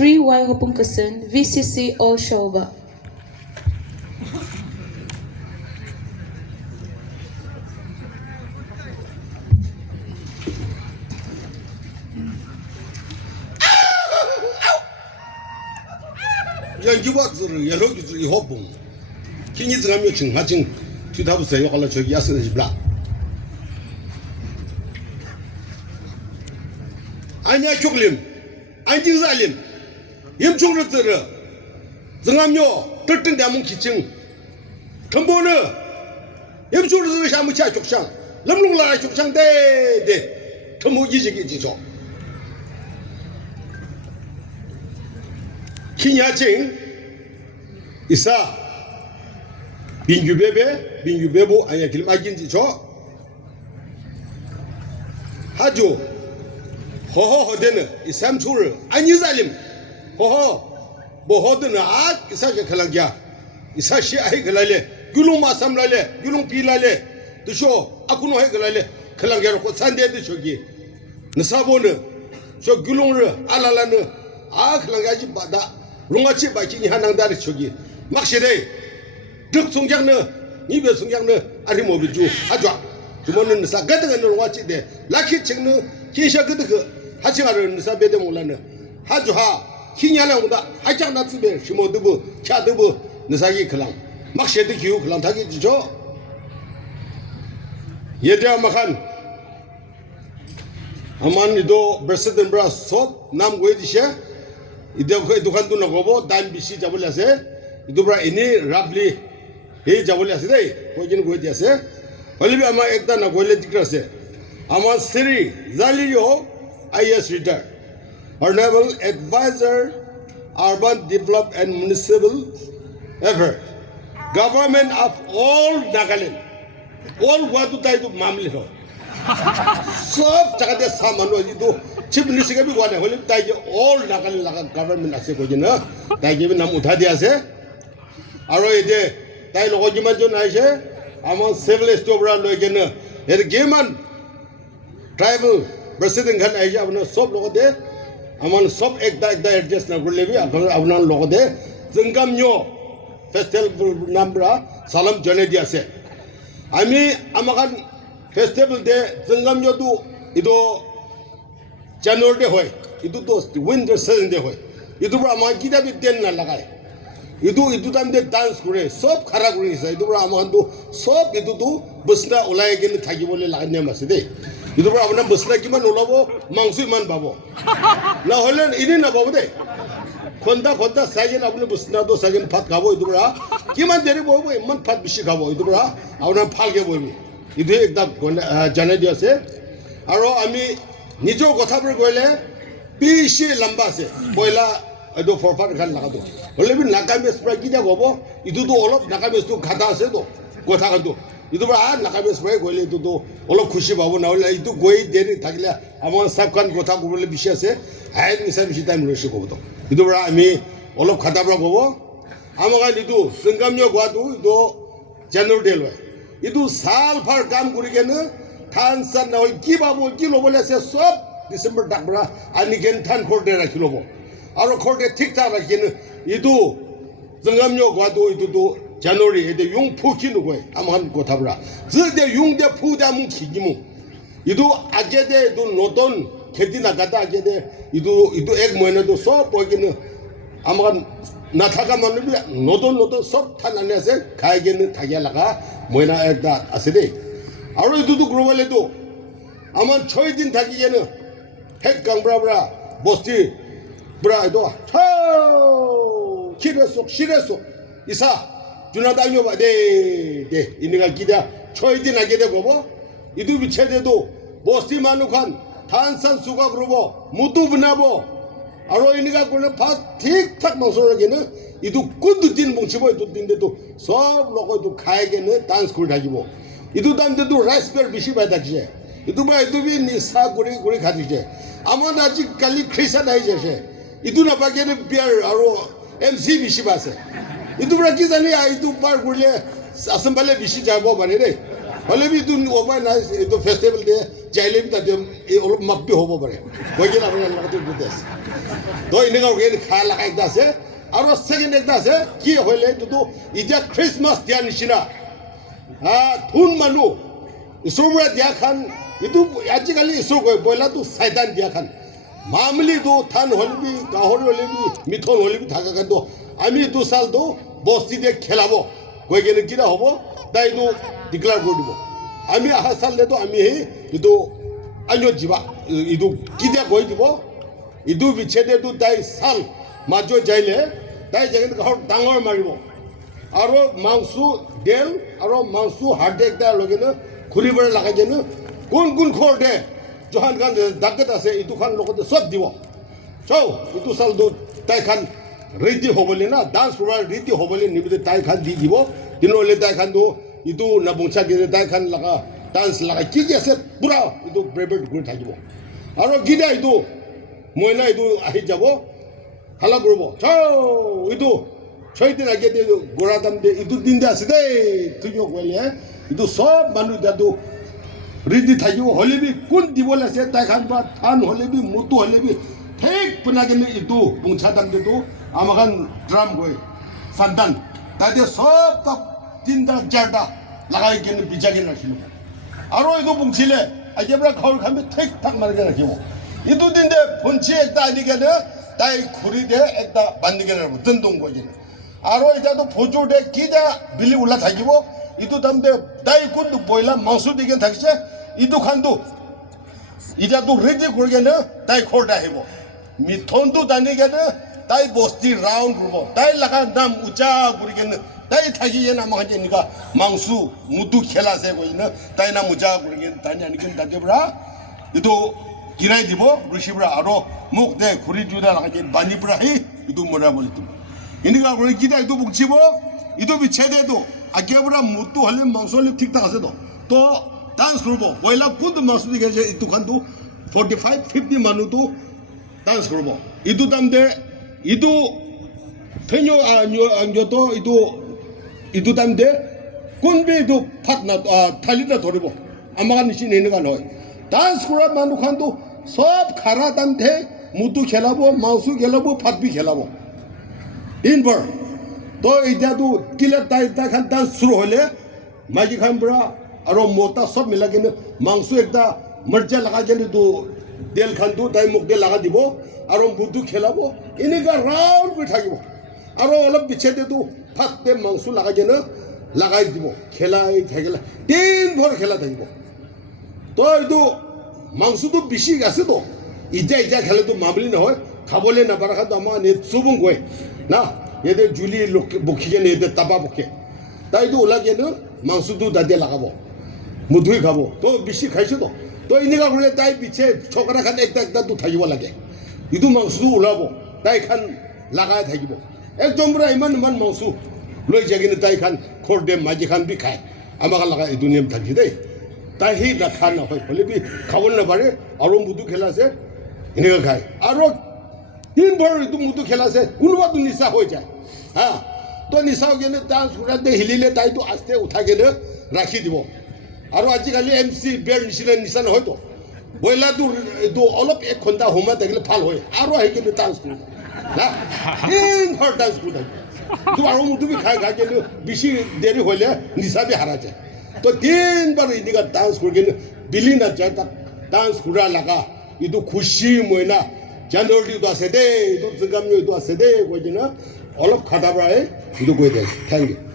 Sri Y Hopungkasan, VCC All Shoba. 연기와들 여러 기술 이호봉 기니 들어가면 증하증 뒤다부서 요걸로 저기 야스는 집라 아니야 쪽림 안징살림 염총으로 들어 정함요 들뜬 대문 기층 전보는 염총으로 들어 샤무차 족상 럼롱라라 족상 대대 전부 이직이 지죠 기냐증 이사 빙규베보 아니야 길마긴지 저 하주 허허허대는 이 삼초를 아니살림 허허 뭐 허드는 아 이사게 칼랑기야 이사시 아이 칼랄레 귤롱마 삼랄레 귤롱 피랄레 드쇼 아쿠노 해 칼랄레 칼랑기야로 산데드 저기 너사보는 저 귤롱을 알랄라는 아 칼랑기야지 바다 롱아치 바치니 한낭다리 저기 막시래 득 송장는 이베 송장는 아리 모비주 아좌 주모는 사가드가 롱아치 데 라키 책는 기샤 그드 하치가르는 사베데 몰라는 하주하 키냐랑다 하장 나츠베 시모드부 차드부 느사기 클랑 막시드 기우 클랑 타기 지죠 예데아 마칸 아만니도 베스든 브라 섭 남고에디샤 이대로 그 두칸도 나고보 단비시 잡을라세 이두브라 이니 랍리 해 잡을라세 거기는 거기야세 얼리비 아마 액다 나고래 디크라세 아마 시리 잘리요 IS 리터 Honorable Advisor Urban Development and Municipal Effort Government of all Nagaland all Guadutaidu Mamliro सब जगह दे सामानो इदो chip निसिके भी वाले होले ताइजे all नागाल लगा government आसे को जिना ताइजे भी नाम उठा दिया से आरो इदे ताइ लोगो जिमान जो नाइसे आमा सिविल स्टोबरा लोगेन ये गेमन ट्राइबल प्रेसिडेंट घन आइजे अपना सब लोगो दे आमान सब एकदा एडजस्ट ना गुले भी अपना लोगो दे जंगम न्यो फेस्टिवल नंबरा सालम जने दिया से आमी आमागन फेस्टिवल दे जंगमयोदु इदो जनवरी दे होय इदु तो विंटर सीजन दे होय इदु ब्रा मा किदा बि देन ना लगाय इदु टाइम दे डांस करे सब खरा करे से इदु ब्रा मा दु सब इदु दु बसना उलाय गेन थागि बोले लागने मासे दे इदु ब्रा अपना बसना किमान उलाबो मांसु मान बाबो ना होले इनि ना बाबो दे खोंदा साइजन अपने बसना दो साइजन फात खाबो इदु ब्रा किमान देरे बोबो मन फात बिसि खाबो इदु ब्रा आवना फालगे बोबि इधे एकदम जाने दिया से आरो आमी निजो कथाफोर गले बिसि लंबा से पयला एदो फरफार खान लगा दो बोले भी नागामेस प्रा किदा गबो इदु तो अलप नागामेस तो खाता से तो कथा खान तो इदु बा नागामेस प्रा गले इदु तो अलप खुशी बाबो ना होले इदु गई देरी थाकले आमा सब खान कथा गबले बिसि আছে हाय मिसा बिसि टाइम रसि गबो तो इदु बा आमी अलप खाता प्रा गबो आमागा इदु संगामयो गवादु इदु जनवरी डेल इदु साल भर काम करिगेन थान सान ना कि बाबो कि लोबले से सब डिसेम्बर डाकब्रा आनिगेन थान खरदे राखिलोबो आरो खरदे ठीक ठाक राखिन इदु जंगामयो गवादो इदु दो जनवरी एदे युं फुखिनु गय आमान गथाब्रा जदे युं दे फुदा मु खिगिमु इदु आगेदे इदु नोदन खेती नागादा आगेदे इदु एक महीना दो सब पगिन आमान नाथागा मानुबि नोदन सब थानाने से खाइगेन थागिया लगा मोइना एकदा আছে দে আৰু ইদুদু গ্লোবালে দো আমান 6 দিন থাকি যেন হেক গাংব্রাব্রা বস্তি ব্রা দো ছৌ শিরেসো ইসা জুনা দাইও বা দে ইনিগা কিদা 6 দিন আগে দে গবো ইদু বিছেদে দো বস্তি মানুখান থানসান সুগা গ্রুবো মুতু বনাবো আৰু ইনিগা কোনে ফাত ঠিক ঠাক মাসরে গেনে ইদু কুদু দিন বংছিবো ইদু দিন দে তো সব লোক ইদু খাই গেনে ডান্স কৰি থাকিব ইদু দাম দে তো ৰাইস পেৰ বেশি পাই থাকিছে ইদু বা ইদু বি নিসা কৰি খাতিছে আমাৰ আজি কালি খ্ৰিস্টান আই যাছে ইদু না পাকে বিয়াৰ আৰু এমসি বেশি পাছে ইদু বড় কি জানি ইদু পার করলে আসম্বালে বেশি যাব পারে রে হলে বি ইদু ওপায় নাই ইদু festival De jaile bi ta de olop mabbi hobo bare koi gena apna laga tu budes to inega gen kha laga ekta ase aro second ekta ase ki hoile tu ija Christmas dia nishina thun manu isura dia khan itu ajikali isur koi boila tu saitan dia khan mamli tu than holbi gahori holbi mithon holbi thaka kan to ami tu sal tu bosti de khelabo koi gena kira hobo dai tu declare kori dibo ami aha sal le to ami he itu anyo jiba itu kidia koi dibo itu bichede tu dai sal majo jaile dai jagan ghor dangor maribo aro mangsu del aro mangsu hardek da logena khuri bar laga jenu kun khor de johan kan dagat ase itu khan lokote sob dibo chau itu sal do tai khan ready hobole na dance program ready hobole nibide tai khan di dibo dinole tai khan do itu nabungcha ge tai khan laga dance laga ki ase pura itu brevet gun thakibo aro gida itu moina itu ahi jabo hala korbo chau itu ছয়দিন আগে গোড়া দাম দিয়ে ইটো দিন দিয়ে আছে দেই তুই কইলে ইটো সব মানুষ দাদু রিদি থাকিব হলেবি কোন দিবলে আছে তাই খান বা থান হলেবি মুতু হলেবি ঠিক পুনা গেলে ইটো বুংছা দাম দিতো আমাখান ড্রাম গই সান্তান তাই দিয়ে সব তা তিনটা চারটা লাগাই কেনে বিচাকে রাখিল আর ইটো বুংছিলে আজেবরা ঘর খামে ঠিক ঠাক মারকে রাখিব ইটো দিন দে ফোনছি একটা আনি গেলে তাই খুরি দে একটা বান্ধি গেলে জন্দং গই aro ita to phojo de kida bili ula thakibo itu tamde dai kun du boila mangsu digen thakse itu khandu ita to ready korgena dai khorda hebo mithon du dani gena dai bosti round rubo dai laga nam ucha gurgen dai thagi yena mahanje nika mangsu mudu khela se koina dai na muja gurgen tani aniken dadebra itu kirai dibo rishibra aro muk de khuri juda laga bani pra hi itu mora boltu 이니가 우리 기다 이도 묵치고 이도 비체대도 아게브라 무또 할래 망설리 틱탁하세도 또 댄스 그룹 보일라 군도 망설리 게제 이도 간도 45 50 만우도 댄스 그룹 이도 담데 이도 페뇨 안jo도 이도 담데 군비도 팍나 탈리다 돌이고 아마가 니시 내는 거 댄스 그룹 만우 간도 섭 가라 담데 무도 켈라보 마우스 켈라보 팟비 켈라보 인버 또 이제도 길에 따이다 간다 수로 할래 마지 간브라 아로 모타 섭 밀라게는 망수 एक다 머자 라가게도 델 칸도 다이 목데 라가 디보 아로 무두 켈라보 이니가 라운드 비타기보 아로 얼럽 비체데도 팍데 망수 라가게는 라가이 디보 켈라이 타겔라 인버 켈라 타기보 또 이도 망수도 비시 가서도 이제 켈라도 마블리 나 होय 가볼래 나 바라카도 아마 네 수분 거에 나 얘들 줄리 목히게 얘들 따바 복해 나이도 올라게는 망수도 다데 나가보 무두에 가보 또 미시 가셔도 또 이네가 그래 따이 빛에 초가라 간 액닥다 또 타기고 라게 이도 망수도 올라보 따이 칸 나가야 타기보 액좀브라 이만만 망수 로이 자기는 따이 칸 콜데 마지 칸 비카이 아마가 나가 이 두니엄 타기데 따이 나칸나 호이 홀리비 가볼나 바래 아로 무두 켈라세 이네가 가이 아로 दिन भर तो मुझे खेला से उनवा तो निशा हो जाए हाँ तो निशा हो गया डांस करा दे हिलीले ताई तो आस्ते उठा के राखी दिबो और आजिकाली एमसी बेर निशिले निशा न तो बोला तो अलग एक घंटा होमा देखले फाल होय और है के डांस कर ना दिन भर डांस कर तो और मुझे भी खा के बिशी देरी होले निशा भी हारा जाए तो दिन भर इनका डांस करके बिली ना जाए डांस करा लगा ये तो खुशी Moyna January do a sede, do the gamio do a sede, what you know, all of Katabrae, do go there. Thank you.